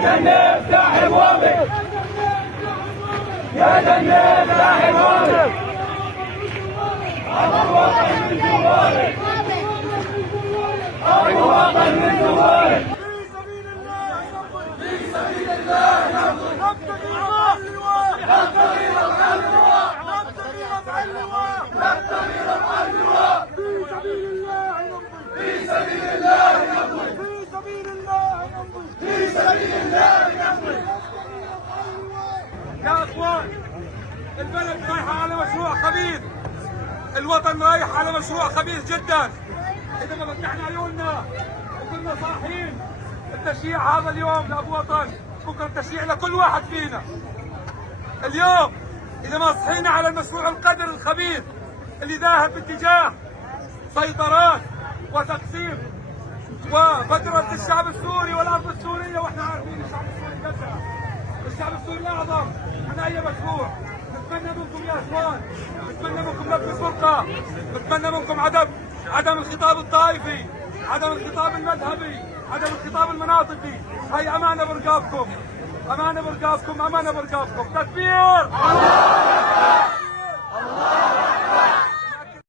جنة افتح ابوابك، يا جنة افتح ابوابك، هذا الوطن من جوارك، هذا الوطن من جوارك. في سبيل الله نمضي، نبتغي رفع اللواء، نبتغي رفع اللواء، نبتغي رفع اللواء، نبتغي رفع اللواء. في سبيل الله نمضي، في سبيل الله نمضي، في سبيل الله نمضي، في سبيل الله نمضي. يا اخوان، البلد رايحه على مشروع خبيث، الوطن رايح على مشروع خبيث جدا. اذا ما فتحنا عيوننا وكنا صاحيين، التشييع هذا اليوم لابو وطن، بكره التشييع لكل واحد فينا. اليوم اذا ما صحينا على المشروع القدر الخبيث اللي ذاهب باتجاه سيطرات وتقسيم وفترة الشعب السوري والارض السوريه، واحنا عارفين الشعب السوري كذا، الشعب السوري الاعظم من اي مشروع. نتمنى منكم يا اخوان، نتمنى منكم لبس فرقه، نتمنى منكم عدم الخطاب الطائفي، عدم الخطاب المذهبي، عدم الخطاب المناطقي. هي امانه برقابكم، امانه برقابكم، امانه برقابكم. تكبير!